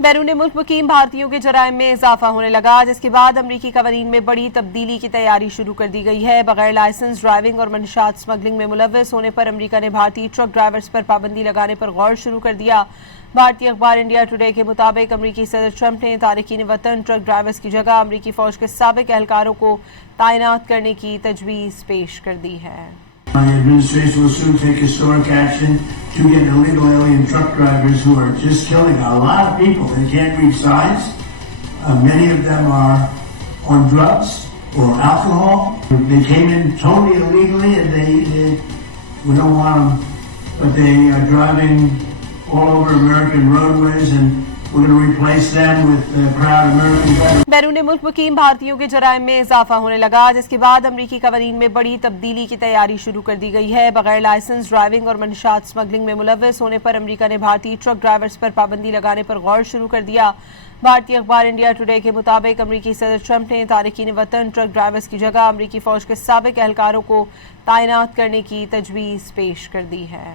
बैरून मुल्क मुकीम भारतीयों के जराइम में इजाफा होने लगा, जिसके बाद अमरीकी कवानीन में बड़ी तब्दीली की तैयारी शुरू कर दी गई है। बगैर लाइसेंस ड्राइविंग और मंशात स्मगलिंग में मुलव्वस होने पर अमरीका ने भारतीय ट्रक ड्राइवर्स पर पाबंदी लगाने पर गौर शुरू कर दिया। भारतीय अखबार इंडिया टुडे के मुताबिक अमरीकी सदर ट्रंप ने तारिकीन वतन ट्रक ड्राइवर्स की जगह अमरीकी फौज के साबिक एहलकारों को तैनात करने की तजवीज़ पेश कर दी है। The administration will soon take historic action to get illegal alien truck drivers who are just killing a lot of people. They can't read signs. Many of them are on drugs or alcohol. They came in totally illegally and we don't want them, but they are driving all over American roadways and we're going to replace them with proud American veterans. बैरून मुल्क मुकीम भारतीयों के जराइम में इजाफा होने लगा, जिसके बाद अमरीकी कवानीन में बड़ी तब्दीली की तैयारी शुरू कर दी गई है। बगैर लाइसेंस ड्राइविंग और मंशात स्मगलिंग में मुलव्वस होने पर अमरीका ने भारतीय ट्रक ड्राइवर्स पर पाबंदी लगाने पर गौर शुरू कर दिया। भारतीय अखबार इंडिया टुडे के मुताबिक अमरीकी सदर ट्रंप ने तारिकीन वतन ट्रक ड्राइवर्स की जगह अमरीकी फौज के साबिक एहलकारों को तैनात करने की तजवीज़ पेश कर दी है।